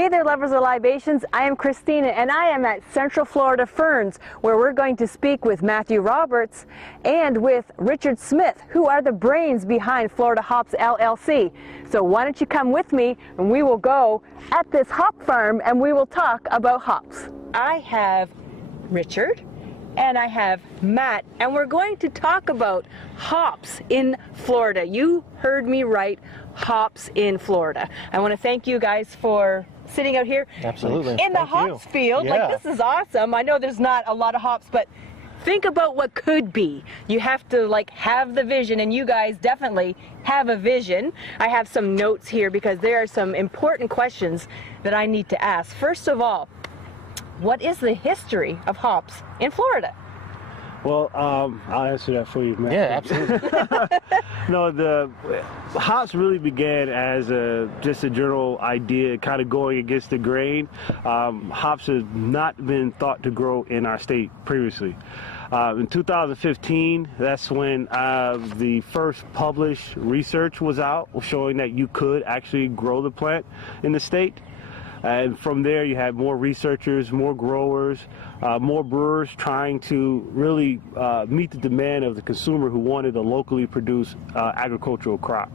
Hey there, lovers of libations. I am Christina, and I am at Central Florida Ferns, where we're going to speak with Matthew Roberts and with Richard Smith, who are the brains behind Florida Hops LLC. So why don't you come with me, and we will go at this hop farm, and we will talk about hops. I have Richard, and I have Matt, and we're going to talk about hops in Florida. You heard me right, hops in Florida. I want to thank you guys for sitting out here. Absolutely. In the hops field. Yeah. Like, this is awesome. I know there's not a lot of hops, but think about what could be. You have to like have the vision, and you guys definitely have a vision. I have some notes here because there are some important questions that I need to ask. First of all, what is the history of hops in Florida? Well, I'll answer that for you, Matt. Yeah, absolutely. No, the hops really began as just a general idea, kind of going against the grain. Hops have not been thought to grow in our state previously. In 2015, that's when the first published research was out, showing that you could actually grow the plant in the state. And from there, you had more researchers, more growers, more brewers trying to really meet the demand of the consumer who wanted a locally produced agricultural crop.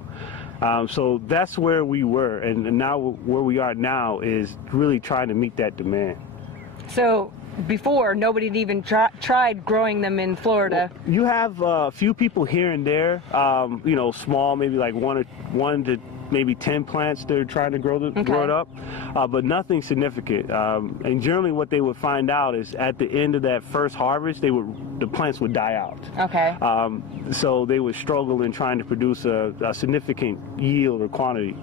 So that's where we were, and now where we are now is really trying to meet that demand. So before, nobody had even tried growing them in Florida. Well, you have a few people here and there, you know, small, maybe like one to maybe 10 plants they're trying to grow it up, but nothing significant. And generally what they would find out is at the end of that first harvest, the plants would die out. Okay. So they would struggle in trying to produce a significant yield or quantity,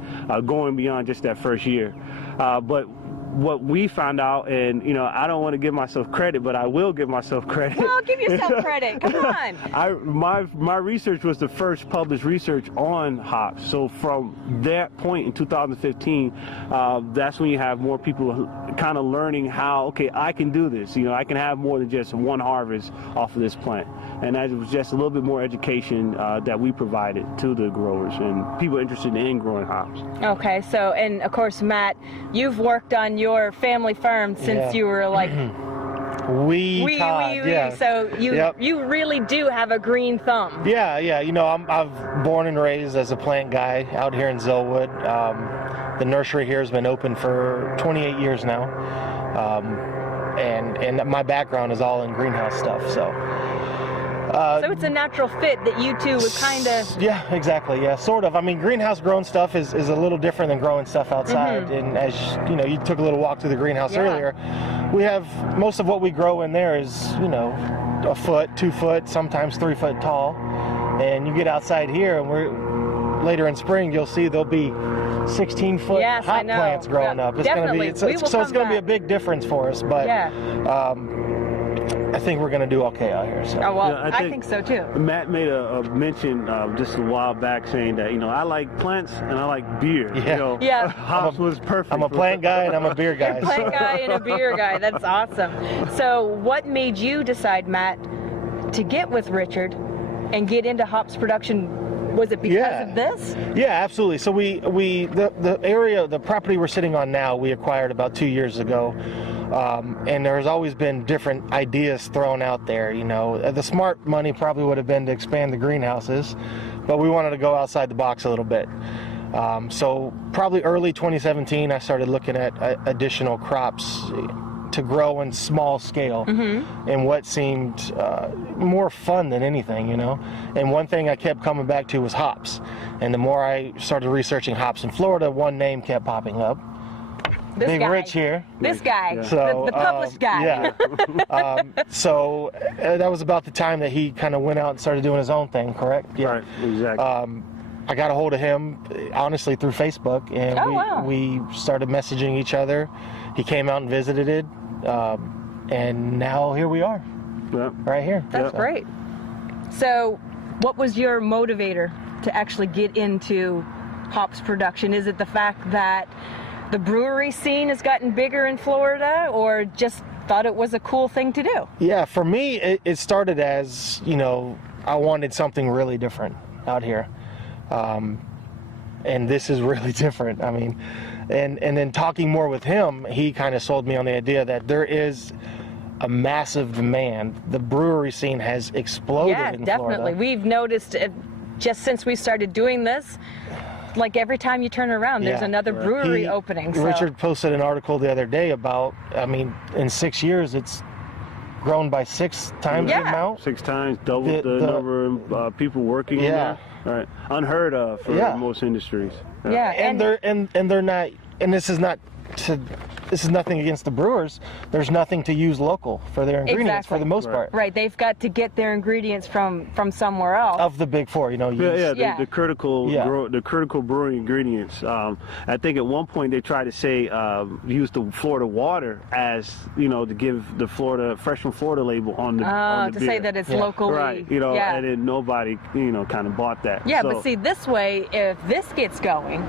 going beyond just that first year. But what we found out, and you know, I don't want to give myself credit, but I will give myself credit. Well, give yourself credit. Come on. My research was the first published research on hops. So from that point in 2015, that's when you have more people kind of learning how, okay, I can do this. You know, I can have more than just one harvest off of this plant. And that was just a little bit more education that we provided to the growers and people interested in growing hops. Okay, so, and of course, Matt, you've worked on your family farm since you were like yeah. So you really do have a green thumb. Yeah. You know, I've born and raised as a plant guy out here in Zellwood. The nursery here has been open for 28 years now, and my background is all in greenhouse stuff. So it's a natural fit that you two would kind of... Yeah, exactly. Yeah, sort of. I mean, greenhouse grown stuff is a little different than growing stuff outside. And as you know, you took a little walk through the greenhouse earlier. We have most of what we grow in there is, you know, a foot, 2 foot, sometimes 3 foot tall. And you get outside here, and later in spring, you'll see there'll be 16-foot hop plants growing up. It's going to be it's going to be a big difference for us. But I think we're going to do okay out here. So. Oh, well, yeah, I think so too. Matt made a mention just a while back saying that, you know, I like plants and I like beer. Yeah. You know, hops was perfect. I'm a plant guy and I'm a beer guy. You're a plant guy and a beer guy. That's awesome. So what made you decide, Matt, to get with Richard and get into hops production? Was it because of this? Yeah, absolutely. So the property we're sitting on now, we acquired about 2 years ago. And there's always been different ideas thrown out there. You know, the smart money probably would have been to expand the greenhouses, but we wanted to go outside the box a little bit. So probably early 2017, I started looking at additional crops to grow in small scale, and what seemed more fun than anything, you know. And one thing I kept coming back to was hops. And the more I started researching hops in Florida, one name kept popping up. This Big guy. Rich here. This guy, so, the published guy. Yeah. So that was about the time that he kind of went out and started doing his own thing, correct? Yeah. Right, exactly. I got a hold of him, honestly, through Facebook, and we started messaging each other. He came out and visited it, and now here we are, right here. That's great. So what was your motivator to actually get into hops production? Is it the fact that the brewery scene has gotten bigger in Florida, or just thought it was a cool thing to do? Yeah, for me, it started as, you know, I wanted something really different out here. And this is really different. I mean, And then talking more with him, he kind of sold me on the idea that there is a massive demand. The brewery scene has exploded in definitely. Florida. We've noticed it just since we started doing this. Like every time you turn around, there's another brewery opening. So. Richard posted an article the other day about, I mean, in 6 years, it's grown by 6 times the amount. 6 times, doubled the number of people working in there. Right. Unheard of for most industries. And they're not, and this is nothing against the brewers. There's nothing to use local for their ingredients for the most part. Right, they've got to get their ingredients from somewhere else. Of the big four, you know. The critical brewing ingredients. I think at one point they tried to say use the Florida water as, you know, to give the Florida fresh from Florida label on the to beer. say that it's locally. Right, you know, and then nobody, you know, kind of bought that. Yeah, but see, this way, if this gets going,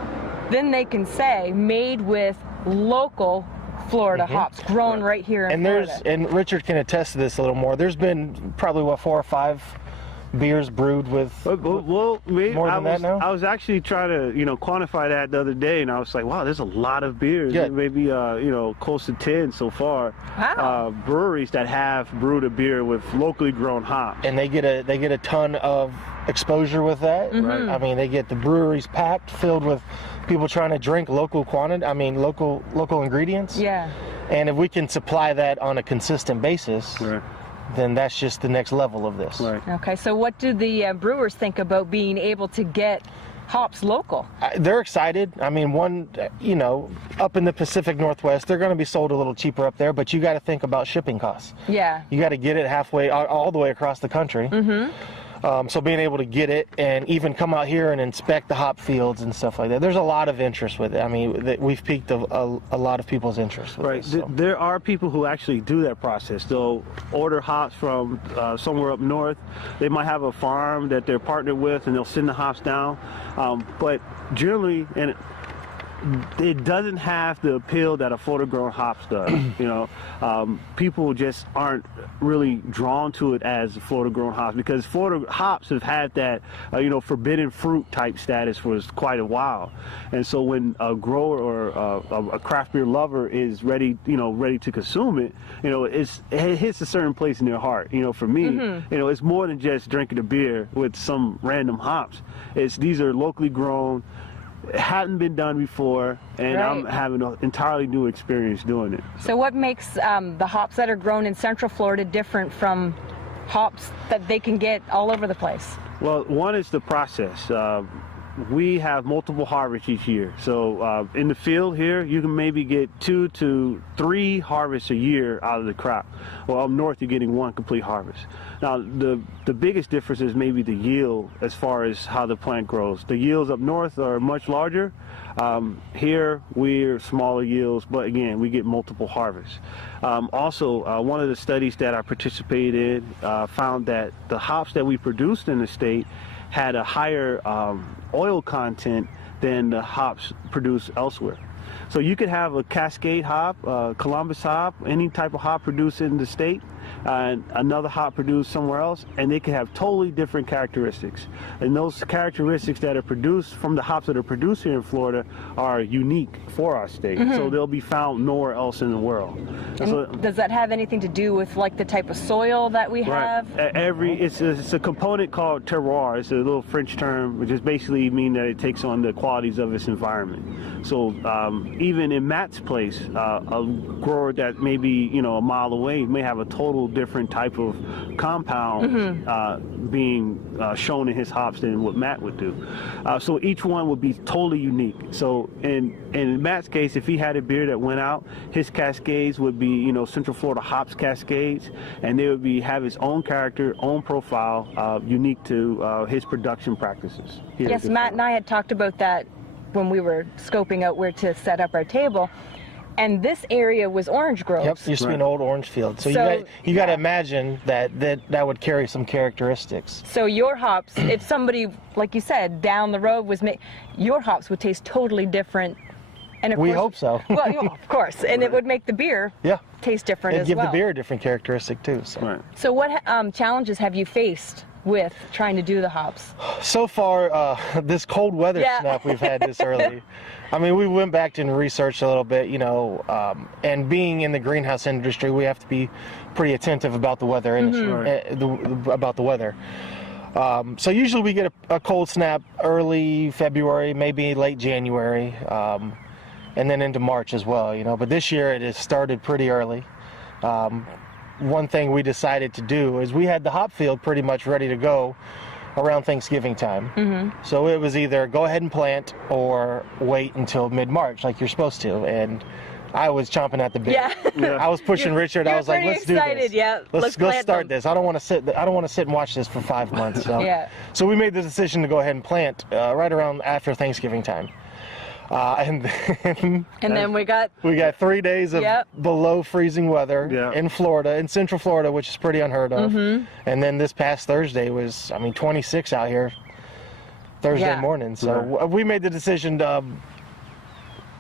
then they can say made with local Florida hops grown right here in Florida. And Richard can attest to this a little more. There's been probably 4 or 5 beers brewed with more than that now. I was actually trying to, you know, quantify that the other day, and I was like, wow, there's a lot of beers. Yeah. Maybe you know, close to 10 so far. Wow. Breweries that have brewed a beer with locally grown hops. And they get a ton of exposure with that. Right. I mean, they get the breweries packed, filled with people trying to drink local local ingredients. Yeah. And if we can supply that on a consistent basis, then that's just the next level of this. Right. Okay, so what do the brewers think about being able to get hops local? They're excited. I mean, you know, up in the Pacific Northwest, they're going to be sold a little cheaper up there, but you got to think about shipping costs. Yeah. You got to get it halfway, all the way across the country. So being able to get it and even come out here and inspect the hop fields and stuff like that, there's a lot of interest with it. I mean, we've piqued a lot of people's interest with this. So. There are people who actually do that process. They'll order hops from somewhere up north. They might have a farm that they're partnered with, and they'll send the hops down. But generally, it doesn't have the appeal that a Florida grown hops does. You know, people just aren't really drawn to it as Florida grown hops, because Florida hops have had that you know, forbidden fruit type status for quite a while. And so when a grower or a craft beer lover is ready to consume it, you know, it hits a certain place in their heart. You know, for me, you know, it's more than just drinking a beer with some random hops. These are locally grown. It hadn't been done before, and I'm having an entirely new experience doing it. So what makes the hops that are grown in Central Florida different from hops that they can get all over the place? Well, one is the process. We have multiple harvests each year. So in the field here, you can maybe get 2 to 3 harvests a year out of the crop. Well, up north, you're getting 1 complete harvest. Now, the biggest difference is maybe the yield as far as how the plant grows. The yields up north are much larger. Here, we're smaller yields, but again, we get multiple harvests. Also, one of the studies that I participated in found that the hops that we produced in the state had a higher oil content than the hops produced elsewhere. So you could have a Cascade hop, Columbus hop, any type of hop produced in the state, and another hop produced somewhere else, and they could have totally different characteristics. And those characteristics that are produced from the hops that are produced here in Florida are unique for our state. So they'll be found nowhere else in the world. And so, does that have anything to do with like the type of soil that we have? It's a component called terroir. It's a little French term, which is basically mean that it takes on the qualities of its environment. So even in Matt's place, a grower that may be, you know, a mile away may have a total different type of compound being shown in his hops than what Matt would do. So each one would be totally unique. So in Matt's case, if he had a beer that went out, his cascades would be, you know, Central Florida hops cascades, and they would have his own character, own profile, unique to his production practices. Yes, Matt and I had talked about that when we were scoping out where to set up our table. And this area was orange groves. Yep, used to be an old orange field. So you got to imagine that would carry some characteristics. So your hops, if somebody, like you said, down the road was your hops would taste totally different. And we hope so. Well, of course, and it would make the beer taste different as well. It'd give the beer a different characteristic too. So, so what challenges have you faced with trying to do the hops? So far, this cold weather Yeah. snap we've had this early. I mean, we went back and researched a little bit, and being in the greenhouse industry, we have to be pretty attentive about the weather industry, about the weather. So usually we get a cold snap early February, maybe late January, and then into March as well, But this year it has started pretty early. One thing we decided to do is we had the hop field pretty much ready to go around Thanksgiving time. So it was either go ahead and plant or wait until mid-March like you're supposed to. And I was chomping at the bit. Yeah. I was pushing Richard. I was like, let's do this. Yeah. Let's start this. I don't want to sit and watch this for 5 months. So, so we made the decision to go ahead and plant right around after Thanksgiving time. And then we got 3 days of below freezing weather in Florida, in Central Florida, which is pretty unheard of. And then this past Thursday was, 26 out here Thursday morning. So we made the decision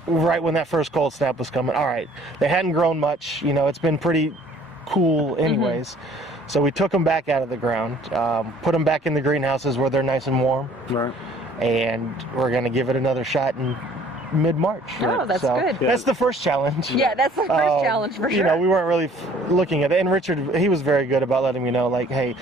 right when that first cold snap was coming. All right, they hadn't grown much. It's been pretty cool anyways. So we took them back out of the ground, put them back in the greenhouses where they're nice and warm. Right. And we're going to give it another shot in mid-March. Oh, that's good. That's the first challenge. Yeah, that's the first challenge for sure. We weren't really looking at it. And Richard, he was very good about letting me know, like, hey,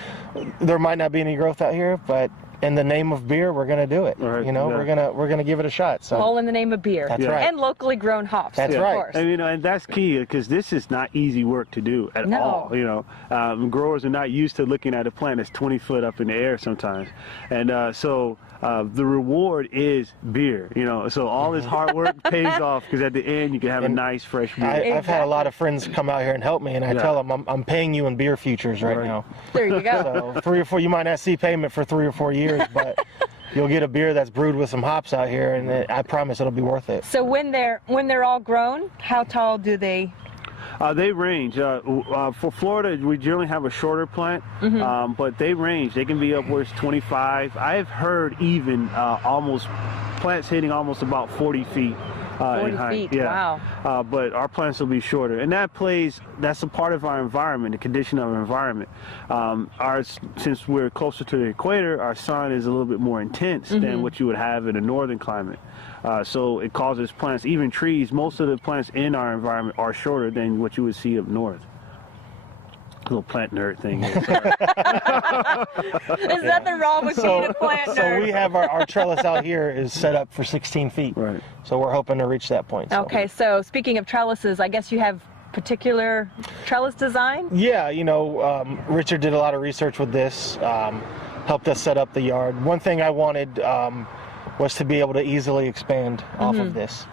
there might not be any growth out here, but in the name of beer, we're going to do it. Right. We're gonna give it a shot. So all in the name of beer. That's right. And locally grown hops. That's of right. course. And that's key, because this is not easy work to do at all. Growers are not used to looking at a plant that's 20 foot up in the air sometimes, and so the reward is beer. So all this hard work pays off, because at the end you can have a nice fresh beer. I've had a lot of friends come out here and help me, and I tell them I'm paying you in beer futures right now. There you go. So 3 or 4, you might not see payment for 3 or 4 years, but you'll get a beer that's brewed with some hops out here, and I promise it'll be worth it. So when they're all grown, how tall do they? They range. For Florida, we generally have a shorter plant, but they range. They can be upwards 25. I've heard even plants hitting almost about 40 feet. 40 in height. feet, wow. But our plants will be shorter, and that's a part of our environment, the condition of our environment. Since we're closer to the equator, our sun is a little bit more intense than what you would have in a northern climate. So it causes plants, even trees, most of the plants in our environment are shorter than what you would see up north. Little plant nerd thing. Is that the wrong with being a plant nerd? So we have our trellis out here is set up for 16 feet. Right. So we're hoping to reach that point. So. Okay, so speaking of trellises, I guess you have particular trellis design? Yeah, Richard did a lot of research with this, helped us set up the yard. One thing I wanted was to be able to easily expand off of this.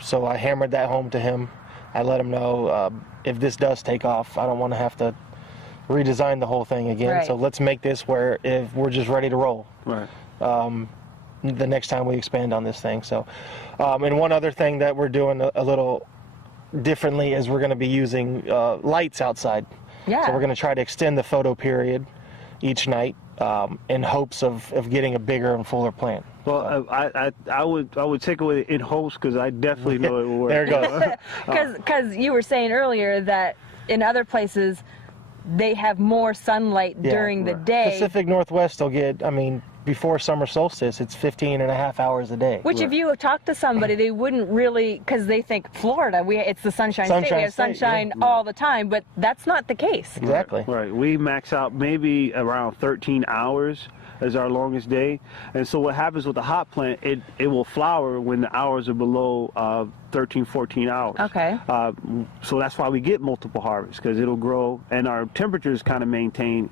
So I hammered that home to him. I let him know if this does take off, I don't want to have to redesign the whole thing again. Right. So let's make this where if we're just ready to roll. Right. The next time we expand on this thing. So, and one other thing that we're doing a little differently is we're going to be using lights outside. Yeah. So we're going to try to extend the photo period each night in hopes of getting a bigger and fuller plant. Well, I would take away in hopes, because I definitely know it will work. There you go. Because you were saying earlier that in other places they have more sunlight during the day. Pacific Northwest will get, before summer solstice, it's 15.5 hours a day. Which if you talk to somebody, they wouldn't really, because they think Florida, it's the sunshine state, we have sunshine all the time, but that's not the case. Exactly. Right. We max out maybe around 13 hours as our longest day. And so what happens with the hop plant, it will flower when the hours are below 13, 14 hours. Okay. So that's why we get multiple harvests, because it'll grow, and our temperatures kind of maintain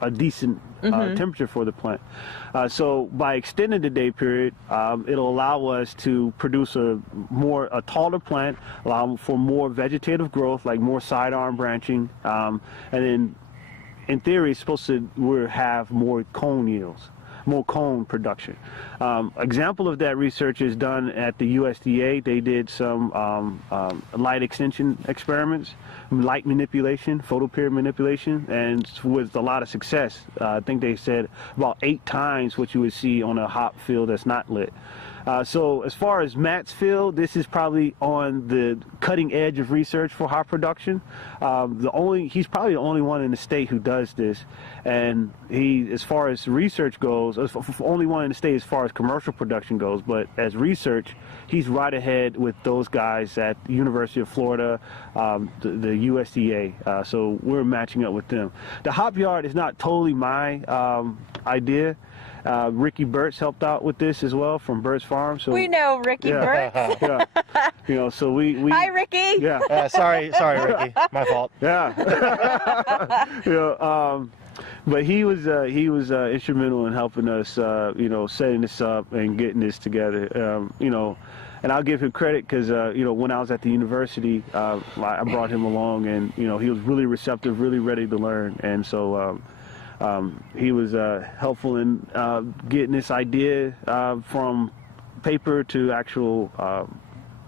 a decent temperature for the plant. So by extending the day period, it'll allow us to produce a taller plant, allow for more vegetative growth, like more sidearm branching, and then in theory, it's supposed to have more cone yields, more cone production. Example of that research is done at the USDA. They did some light extension experiments, light manipulation, photoperiod manipulation, and with a lot of success. I think they said about 8 times what you would see on a hop field that's not lit. So as far as Matt's field, this is probably on the cutting edge of research for hop production. He's probably the only one in the state who does this, and as far as research goes, only one in the state as far as commercial production goes. But as research, he's right ahead with those guys at the University of Florida, the USDA. So we're matching up with them. The hop yard is not totally my idea. Ricky Burtz helped out with this as well from Burt's Farm. So We know Ricky Burtz. yeah. So we Hi, Ricky. Yeah. Sorry, Ricky, my fault. Yeah. But he was instrumental in helping us, setting this up and getting this together. And I'll give him credit because, when I was at the university, I brought him along, and, he was really receptive, really ready to learn. And so he was helpful in getting this idea from paper to actual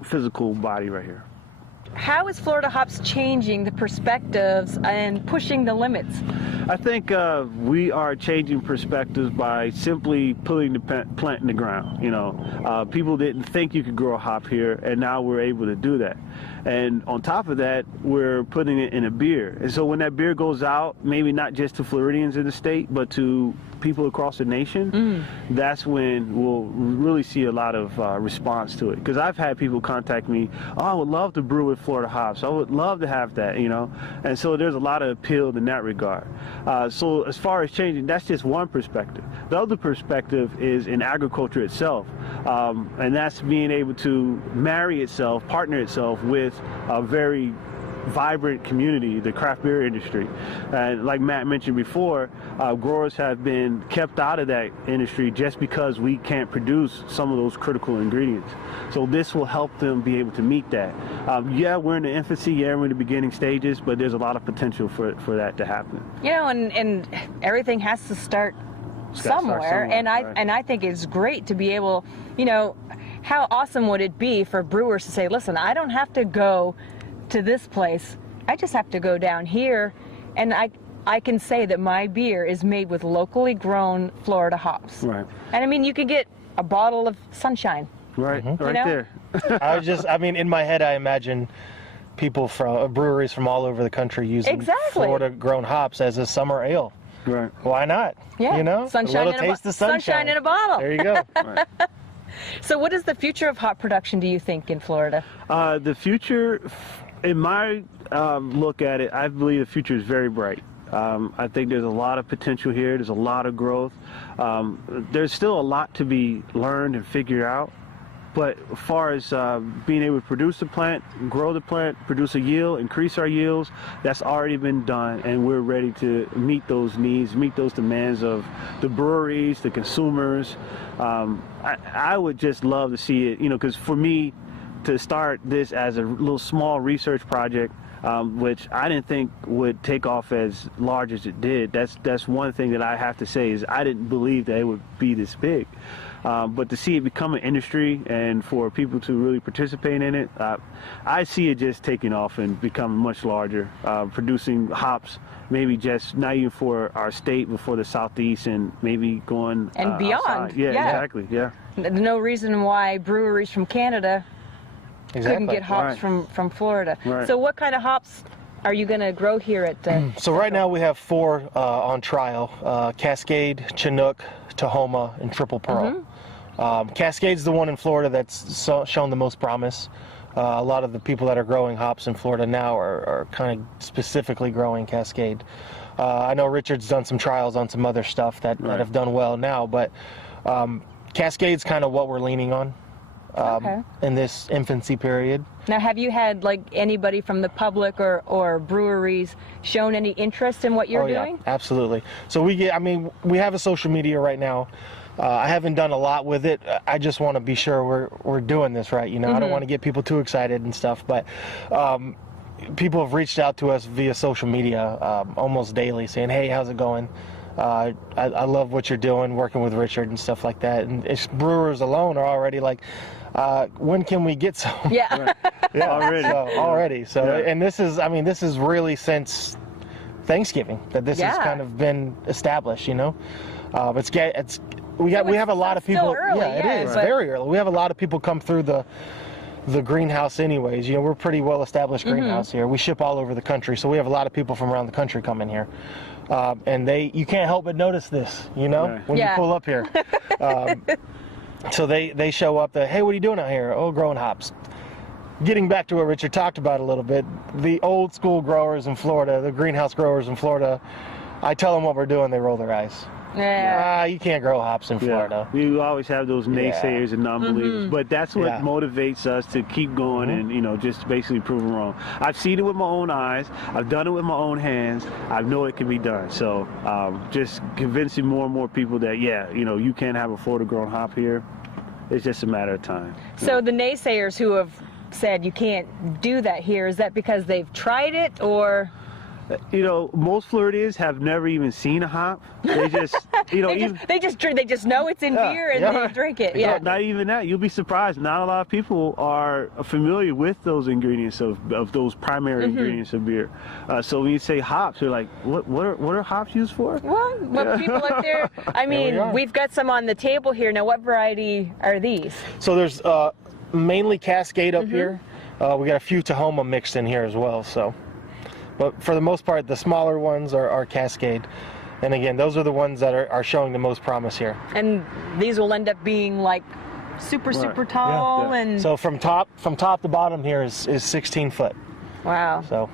physical body right here. How is Florida Hops changing the perspectives and pushing the limits? I think we are changing perspectives by simply putting the plant in the ground. People didn't think you could grow a hop here, and now we're able to do that. And on top of that, we're putting it in a beer. And so when that beer goes out, maybe not just to Floridians in the state, but to people across the nation, that's when we'll really see a lot of response to it. Because I've had people contact me, I would love to brew with Florida hops. I would love to have that, And so there's a lot of appeal in that regard. So as far as changing, that's just one perspective. The other perspective is in agriculture itself. And that's being able to partner itself with a very vibrant community, the craft beer industry. And like Matt mentioned before, growers have been kept out of that industry just because we can't produce some of those critical ingredients. So this will help them be able to meet that. We're in the infancy, we're in the beginning stages, but there's a lot of potential for that to happen. And everything has to start somewhere. And I think it's great to be able, how awesome would it be for brewers to say, listen, I don't have to go to this place, I just have to go down here, and I can say that my beer is made with locally grown Florida hops. Right. And you could get a bottle of Sunshine. Right, there. In my head, I imagine people from breweries from all over the country using Florida grown hops as a summer ale. Right. Why not? Yeah. Sunshine a taste of sunshine in a bottle. There you go. Right. So what is the future of hop production, do you think, in Florida? The future, in my look at it, I believe the future is very bright. I think there's a lot of potential here. There's a lot of growth. There's still a lot to be learned and figured out. But as far as being able to produce the plant, grow the plant, produce a yield, increase our yields, that's already been done, and we're ready to meet those needs, meet those demands of the breweries, the consumers. I would just love to see it, because for me, to start this as a little small research project, which I didn't think would take off as large as it did. That's one thing that I have to say is I didn't believe that it would be this big. But to see it become an industry and for people to really participate in it, I see it just taking off and becoming much larger, producing hops, maybe just not even for our state, but for the Southeast and maybe going and beyond. Outside. Yeah, exactly. Yeah. No reason why breweries from Canada couldn't get hops from Florida. Right. So what kind of hops are you going to grow here at So right now we have 4 on trial, Cascade, Chinook, Tahoma, and Triple Pearl. Cascade's the one in Florida that's shown the most promise. A lot of the people that are growing hops in Florida now are kind of specifically growing Cascade. I know Richard's done some trials on some other stuff that have done well now, but Cascade's kind of what we're leaning on. In this infancy period. Now, have you had anybody from the public or breweries shown any interest in what you're doing? Yeah, absolutely. So we have a social media right now. I haven't done a lot with it. I just want to be sure we're doing this right. I don't want to get people too excited and stuff, but people have reached out to us via social media almost daily saying, hey, how's it going? I love what you're doing, working with Richard and stuff like that. And brewers alone are already like, when can we get some? Yeah. Yeah, already. So, and this is really since Thanksgiving that this has kind of been established. we have a lot of still people. early, yeah, yeah, it is but- very early. We have a lot of people come through the greenhouse anyways. You know, we're a pretty well established greenhouse here. We ship all over the country, so we have a lot of people from around the country coming here. And you can't help but notice this, you know, Right. when you pull up here. So they show up, hey, what are you doing out here? Oh, growing hops. Getting back to what Richard talked about a little bit, the old school growers in Florida, the greenhouse growers in Florida, I tell them what we're doing, they roll their eyes. Yeah. You can't grow hops in Florida. Yeah. You always have those naysayers and non-believers, but that's what motivates us to keep going and, you know, just basically prove them wrong. I've seen it with my own eyes. I've done it with my own hands. I know it can be done. So just convincing more and more people that, you know, you can have a Florida-grown hop here. It's just a matter of time. So the naysayers who have said you can't do that here, is that because they've tried it, or? You know, most Floridians have never even seen a hop. They just, you know, they just drink. They just know it's in beer and they drink it. No, Yeah. not even that. You'll be surprised. Not a lot of people are familiar with those ingredients of those primary ingredients of beer. So when you say hops, they're like, what are hops used for? Well, but people up there. I mean, we've got some on the table here now. What variety are these? So there's mainly Cascade up here. We got a few Tahoma mixed in here as well. So, but for the most part, the smaller ones are Cascade. And again, those are the ones that are showing the most promise here. And these will end up being like super tall and. So from top to bottom here is 16 foot. Wow. So.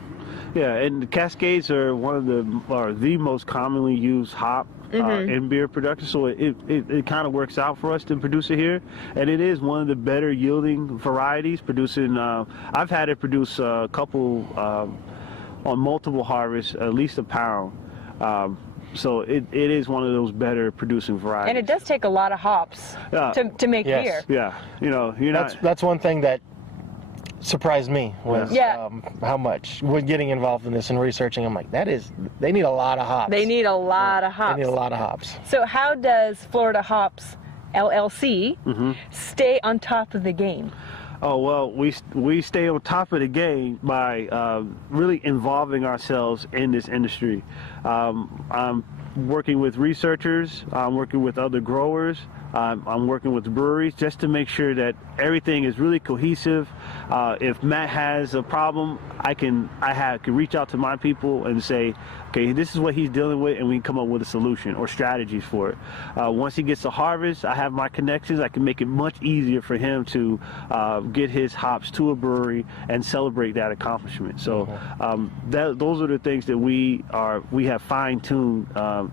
Yeah, and the Cascades are the most commonly used hop in beer production, so it kind of works out for us to produce it here, and it is one of the better yielding varieties. Producing, I've had it produce a couple on multiple harvests, at least a pound. So it is one of those better producing varieties. And it does take a lot of hops to make beer. Yeah, you know, That's one thing that surprised me was how much when getting involved in this and researching. I'm like, they need a lot of hops. They need a lot of hops. They need a lot of hops. So how does Florida Hops LLC stay on top of the game? Oh, well, we stay on top of the game by really involving ourselves in this industry. I'm working with researchers, I'm working with other growers, I'm working with breweries just to make sure that everything is really cohesive. If Matt has a problem, I can reach out to my people and say, okay, this is what he's dealing with, and we can come up with a solution or strategies for it. Once he gets the harvest, I have my connections. I can make it much easier for him to get his hops to a brewery and celebrate that accomplishment. So those are the things that we have fine-tuned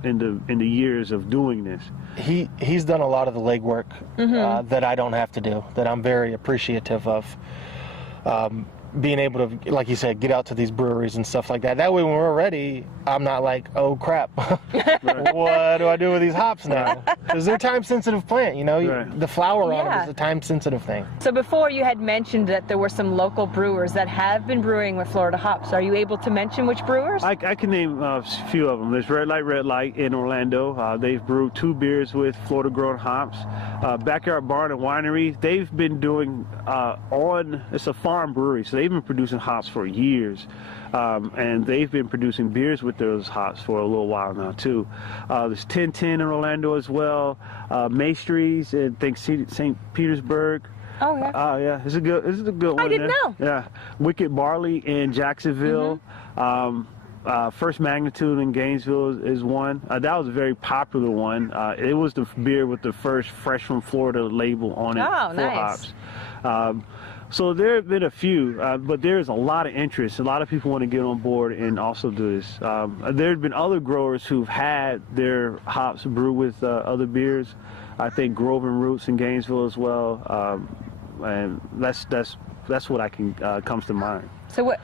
in the years of doing this. He's done a lot of the legwork that I don't have to do, that I'm very appreciative of. Being able to, like you said, get out to these breweries and stuff like that. That way when we're ready, I'm not like, oh crap, what do I do with these hops now? Because they're a time-sensitive plant, you know. The flower on them is a time-sensive thing. So before you had mentioned that there were some local brewers that have been brewing with Florida hops. Are you able to mention which brewers? I can name a few of them. There's Red Light in Orlando. They've brewed 2 beers with Florida-grown hops. Backyard Barn and Winery, they've been doing it's a farm brewery, so they've been producing hops for years, and they've been producing beers with those hops for a little while now too. There's 1010 in Orlando as well. Maestries in St. Petersburg. Oh yeah. Yeah, this is a good one. I didn't know. Yeah, Wicked Barley in Jacksonville. First Magnitude in Gainesville is one. That was a very popular one. It was the beer with the first Fresh from Florida label on it. Oh, for nice. hops. So there have been a few, but there's a lot of interest. A lot of people want to get on board and also do this. There have been other growers who've had their hops brewed with other beers. I think Grove and Roots in Gainesville as well, and that's what I can comes to mind. So what,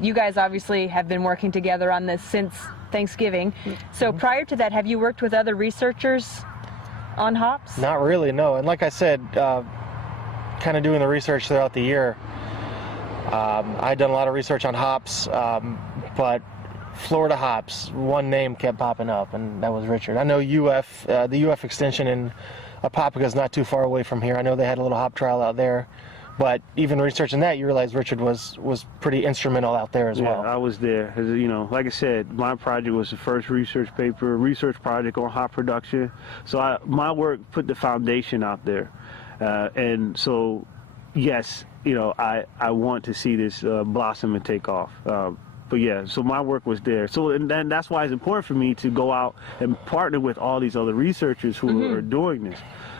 you guys obviously have been working together on this since Thanksgiving. So prior to that, have you worked with other researchers on hops? Not really, no. And like I said, kind of doing the research throughout the year, I'd done a lot of research on hops, but Florida hops, one name kept popping up, and that was Richard. I know the UF extension in Apopka is not too far away from here. I know they had a little hop trial out there But even researching that, you realize Richard was pretty instrumental out there as well. I was there. You know, like I said, my project was the first research project on hop production. So my work put the foundation out there. And so, yes, you know, I want to see this blossom and take off. But yeah, so my work was there. So and then that's why it's important for me to go out and partner with all these other researchers who are doing this.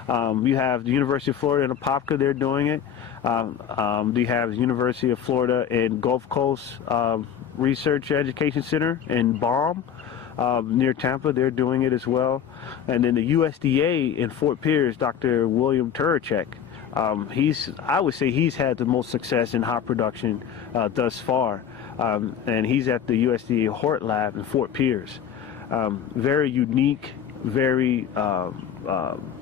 You have the University of Florida in Apopka, they're doing it. You have the University of Florida in Gulf Coast Research Education Center in Baum, near Tampa, they're doing it as well. And then the USDA in Fort Pierce, Dr. William Turacek, I would say he's had the most success in hop production thus far. And he's at the USDA Hort Lab in Fort Pierce. Very unique, very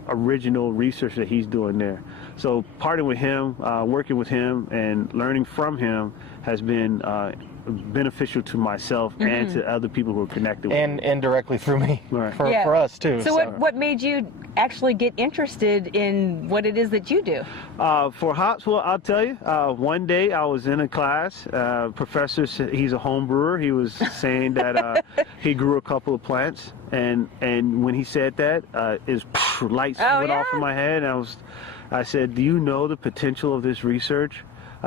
original research that he's doing there. So partnering with him, working with him, and learning from him has been beneficial to myself and to other people who are connected with me. And directly through me, Right. for us too. So what made you actually get interested in what it is that you do? For hops, well, I'll tell you, one day I was in a class, professor said, he's a home brewer, he was saying that he grew a couple of plants, and when he said that, lights went off in my head, and I said, do you know the potential of this research?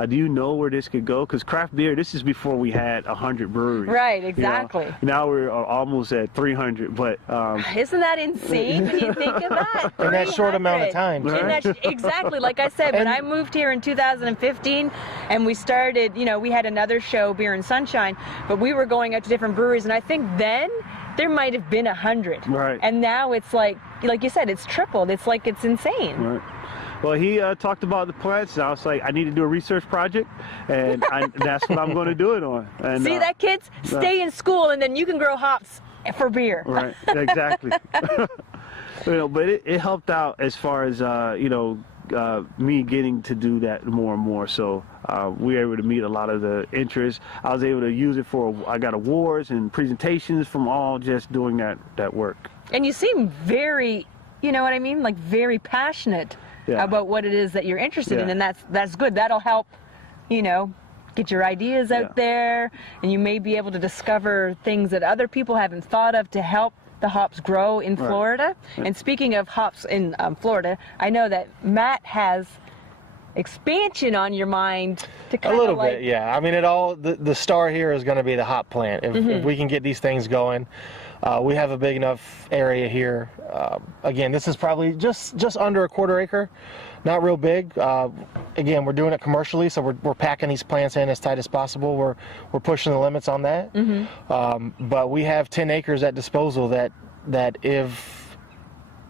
Do you know where this could go? Because craft beer, this is before we had 100 breweries. Right, exactly. You know? Now we're almost at 300, but... Isn't that insane when you think of that? in that short amount of time. Right. Exactly. Like I said, when I moved here in 2015 and we started, you know, we had another show, Beer and Sunshine, but we were going out to different breweries, and I think then there might have been 100. Right. And now it's like you said, it's tripled. It's like, it's insane. Right. Well, he talked about the plants, and I was like, I need to do a research project, and that's what I'm going to do it on. And, See that, kids? Stay in school, and then you can grow hops for beer. Right, exactly. You know, but it helped out as far as, you know, me getting to do that more and more. So we were able to meet a lot of the interests. I was able to use it I got awards and presentations from all just doing that work. And you seem very, you know what I mean? Like very passionate about what it is that you're interested in, and that's good. That'll help, you know, get your ideas out there, and you may be able to discover things that other people haven't thought of to help the hops grow in Florida. And speaking of hops in Florida, I know that Matt has expansion on your mind to kind a little of like... bit, yeah. I mean, the star here is going to be the hop plant. If we can get these things going, we have a big enough area here. Again, this is probably just under a quarter acre, not real big. Again, we're doing it commercially, so we're packing these plants in as tight as possible. We're pushing the limits on that. But we have 10 acres at disposal that if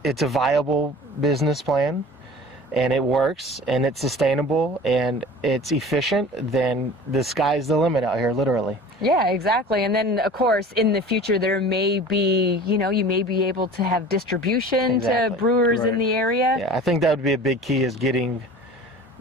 it's a viable business plan, and it works, and it's sustainable, and it's efficient, then the sky's the limit out here, literally. Yeah, exactly. And then, of course, in the future, there may be, you know, you may be able to have distribution to brewers in the area. Yeah, I think that would be a big key, is getting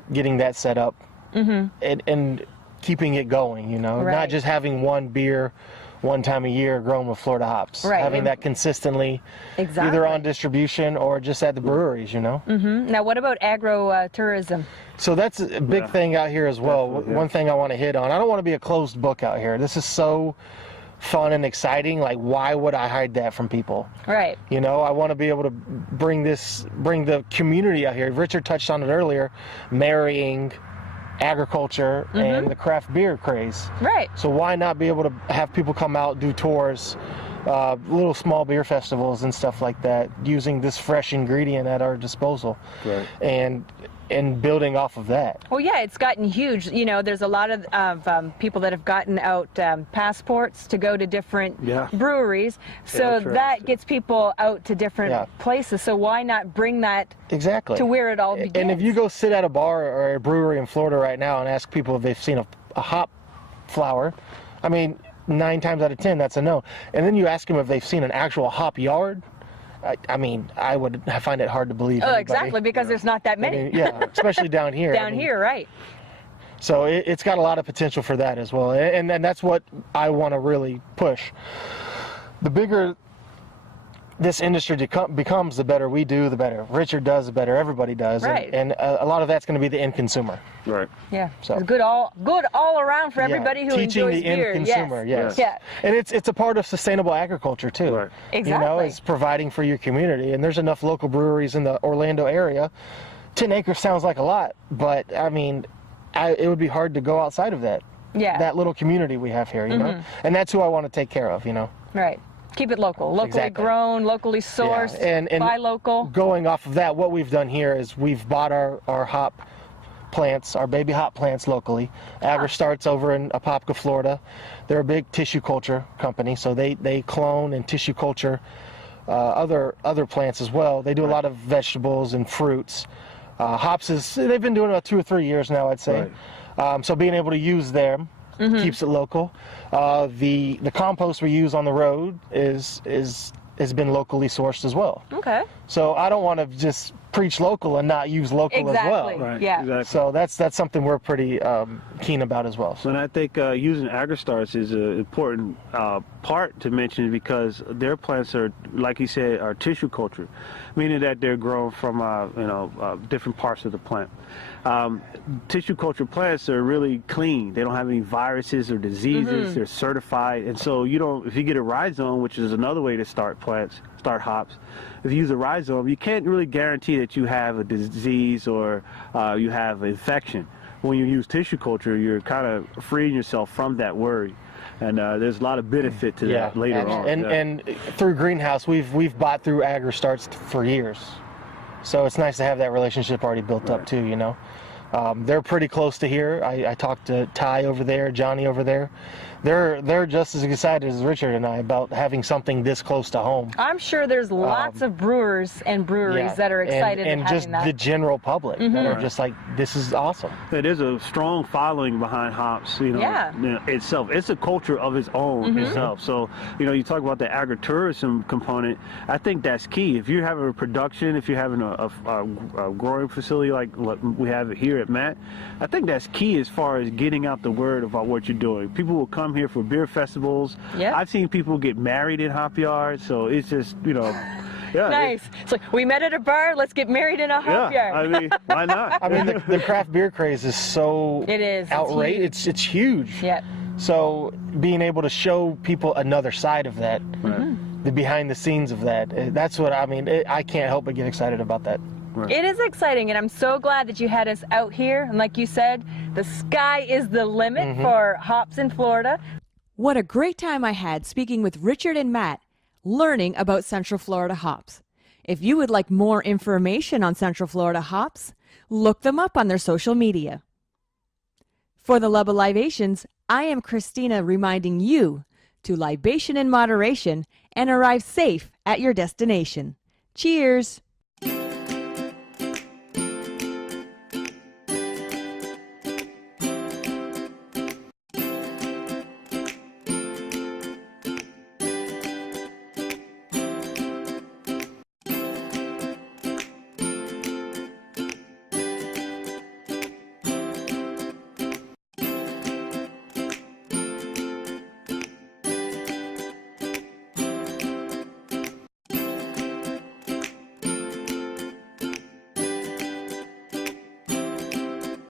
that set up and keeping it going, you know, not just having one beer one time a year grown with Florida hops. Having that consistently, either on distribution or just at the breweries, you know. Now, what about agro-tourism? So that's a big thing out here as well. One thing I want to hit on, I don't want to be a closed book out here. This is so fun and exciting. Like, why would I hide that from people? Right. You know, I want to be able to bring the community out here. Richard touched on it earlier, marrying agriculture and the craft beer craze. Right. So why not be able to have people come out, do tours, little small beer festivals and stuff like that, using this fresh ingredient at our disposal, and building off of that. Well, yeah, it's gotten huge. You know, there's a lot of people that have gotten out passports to go to different breweries, so that gets people out to different places. So why not bring that to where it all begins? And if you go sit at a bar or a brewery in Florida right now and ask people if they've seen a hop flower, I mean, 9 times out of 10, that's a no. And then you ask them if they've seen an actual hop yard, I mean, I would find it hard to believe. Oh, exactly, because there's not that many. I mean, yeah, especially down here. Here, right. So it's got a lot of potential for that as well, and that's what I want to really push. The bigger this industry becomes, the better we do, the better Richard does, the better everybody does. Right. And a lot of that's going to be the end consumer. Right. Yeah. So Good all around for everybody who teaching enjoys the end beer. consumer, yes. Yeah. And it's a part of sustainable agriculture too. Right. Exactly. You know, it's providing for your community. And there's enough local breweries in the Orlando area. 10 acres sounds like a lot, but I mean, it would be hard to go outside of that. Yeah. That little community we have here, you know? And that's who I want to take care of, you know? Right. Keep it local. Locally Exactly. grown, locally sourced, and buy local. Going off of that, what we've done here is we've bought our hop plants, our baby hop plants locally. AgriStart's over in Apopka, Florida. They're a big tissue culture company, so they clone and tissue culture other plants as well. They do a lot of vegetables and fruits. Hops they've been doing it about 2 or 3 years now, I'd say. Right. So being able to use them keeps it local. The compost we use on the road has been locally sourced as well. Okay. So I don't want to just preach local and not use local as well. Exactly. Right. Yeah. Exactly. So that's something we're pretty keen about as well. So. And I think using AgriStarts is an important part to mention because their plants are, like you said, are tissue culture, meaning that they're grown from different parts of the plant. Tissue culture plants are really clean. They don't have any viruses or diseases. They're certified, and so if you get a rhizome, which is another way to start hops. If you use a rhizome, you can't really guarantee that you have a disease or you have an infection. When you use tissue culture, you're kind of freeing yourself from that worry. And there's a lot of benefit to that later on. And through Greenhouse, we've bought through AgriStarts for years. So it's nice to have that relationship already built up too, you know. They're pretty close to here. I talked to Ty over there, Johnny over there. They're just as excited as Richard and I about having something this close to home. I'm sure there's lots of brewers and breweries that are excited and having just that. the general public that are just like, this is awesome. There's a strong following behind hops, itself. It's a culture of its own itself. So, you talk about the agritourism component. I think that's key. If you're having a production, if you're having a growing facility like what we have here at Matt, I think that's key as far as getting out the word about what you're doing. People will come here for beer festivals. Yeah. I've seen people get married in hop yards, so it's just, yeah. Nice. It's like, we met at a bar, let's get married in a hop yard. I mean, why not? I mean, the craft beer craze is so outrageous. It's huge. Yeah. So being able to show people another side of that, the behind the scenes of that, that's what I mean. I can't help but get excited about that. Right. It is exciting, and I'm so glad that you had us out here. And like you said, the sky is the limit for hops in Florida. What a great time I had speaking with Richard and Matt, learning about Central Florida hops. If you would like more information on Central Florida hops, look them up on their social media. For the Lubba Libations, I am Christina reminding you to libation in moderation and arrive safe at your destination. Cheers!